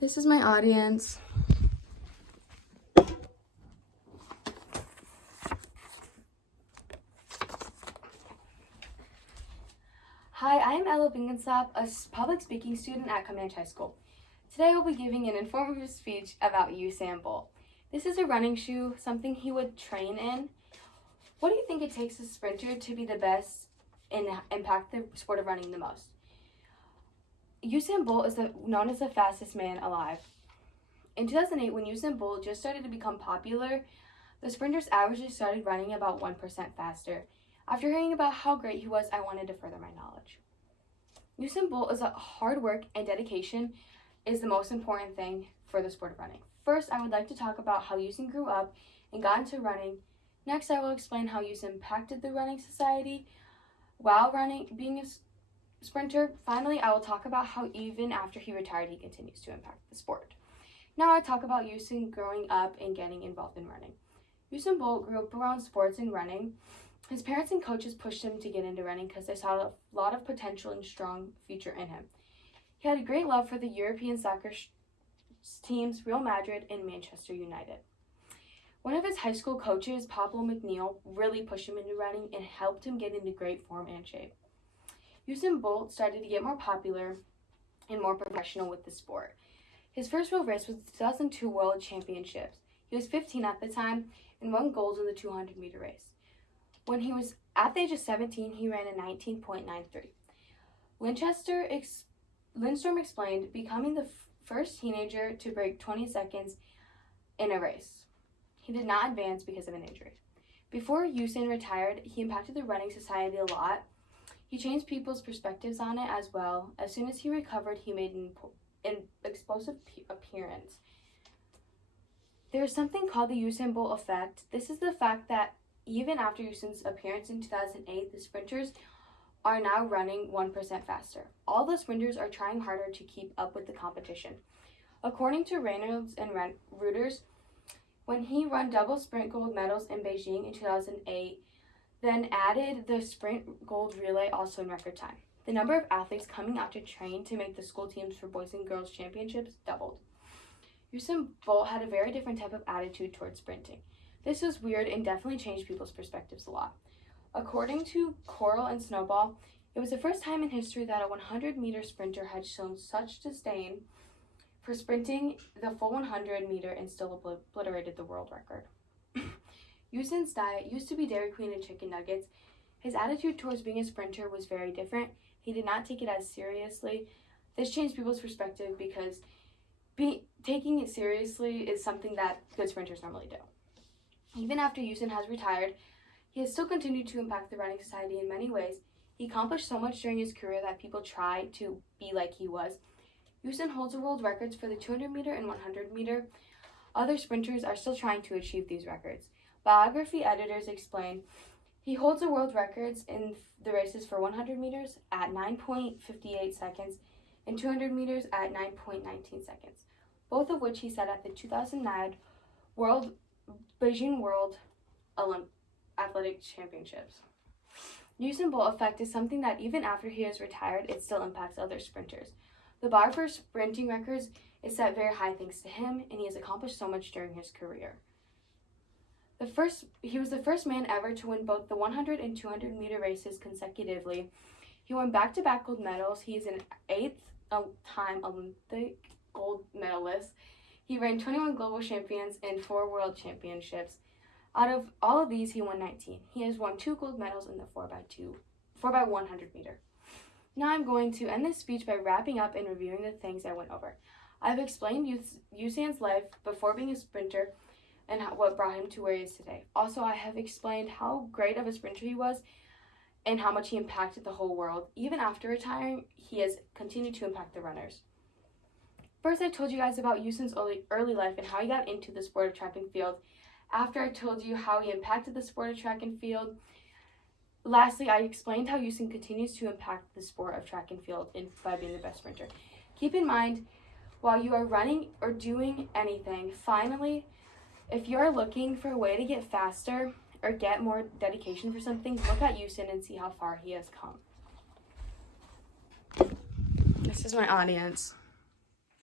This is my audience. Hi, I am Ella Bingensop, a public speaking student at Comanche High School. Today I will be giving an informative speech about Usain Bolt. This is a running shoe, something he would train in. What do you think it takes a sprinter to be the best and impact the sport of running the most? Usain Bolt is known as the fastest man alive. In 2008, when Usain Bolt just started to become popular, the sprinters averagely started running about 1% faster. After hearing about how great he was, I wanted to further my knowledge. Usain Bolt is hard work and dedication is the most important thing for the sport of running. First, I would like to talk about how Usain grew up and got into running. Next, I will explain how Usain impacted the running society while being a sprinter. Finally, I will talk about how even after he retired, he continues to impact the sport. Now I talk about Usain growing up and getting involved in running. Usain Bolt grew up around sports and running. His parents and coaches pushed him to get into running because they saw a lot of potential and strong future in him. He had a great love for the European soccer teams Real Madrid and Manchester United. One of his high school coaches, Pablo McNeil, really pushed him into running and helped him get into great form and shape. Usain Bolt started to get more popular and more professional with the sport. His first real race was the 2002 World Championships. He was 15 at the time and won gold in the 200-meter race. When he was at the age of 17, he ran a 19.93. Lindstrom explained, becoming the first teenager to break 20 seconds in a race. He did not advance because of an injury. Before Usain retired, he impacted the running society a lot. He changed people's perspectives on it as well. As soon as he recovered, he made an explosive appearance. There is something called the Usain Bolt effect. This is the fact that even after Usain's appearance in 2008, the sprinters are now running 1% faster. All the sprinters are trying harder to keep up with the competition. According to Reynolds and Reuters, when he won double sprint gold medals in Beijing in 2008, then added the sprint gold relay also in record time. The number of athletes coming out to train to make the school teams for boys and girls championships doubled. Usain Bolt had a very different type of attitude towards sprinting. This was weird and definitely changed people's perspectives a lot. According to Coral and Snowball, it was the first time in history that a 100-meter sprinter had shown such disdain for sprinting the full 100-meter and still obliterated the world record. Usain's diet used to be Dairy Queen and chicken nuggets. His attitude towards being a sprinter was very different. He did not take it as seriously. This changed people's perspective because taking it seriously is something that good sprinters normally do. Even after Usain has retired, he has still continued to impact the running society in many ways. He accomplished so much during his career that people try to be like he was. Usain holds the world records for the 200-meter and 100-meter. Other sprinters are still trying to achieve these records. Biography editors explain he holds the world records in the races for 100 meters at 9.58 seconds and 200 meters at 9.19 seconds, both of which he set at the 2009 Beijing World Athletic Championships. Usain Bolt effect is something that even after he is retired, it still impacts other sprinters. The bar for sprinting records is set very high thanks to him, and he has accomplished so much during his career. He was the first man ever to win both the 100 and 200 meter races consecutively. He won back-to-back gold medals. He is an 8th-time Olympic gold medalist. He ran 21 global champions and 4 world championships. Out of all of these, he won 19. He has won 2 gold medals in the 4x100 meter. Now I'm going to end this speech by wrapping up and reviewing the things I went over. I've explained Usain's life before being a sprinter and what brought him to where he is today. Also, I have explained how great of a sprinter he was and how much he impacted the whole world. Even after retiring, he has continued to impact the runners. First, I told you guys about Usain's early life and how he got into the sport of track and field. After I told you how he impacted the sport of track and field, lastly, I explained how Usain continues to impact the sport of track and field by being the best sprinter. Keep in mind, while you are running or doing anything, finally, if you are looking for a way to get faster or get more dedication for something, look at Usain and see how far he has come. This is my audience.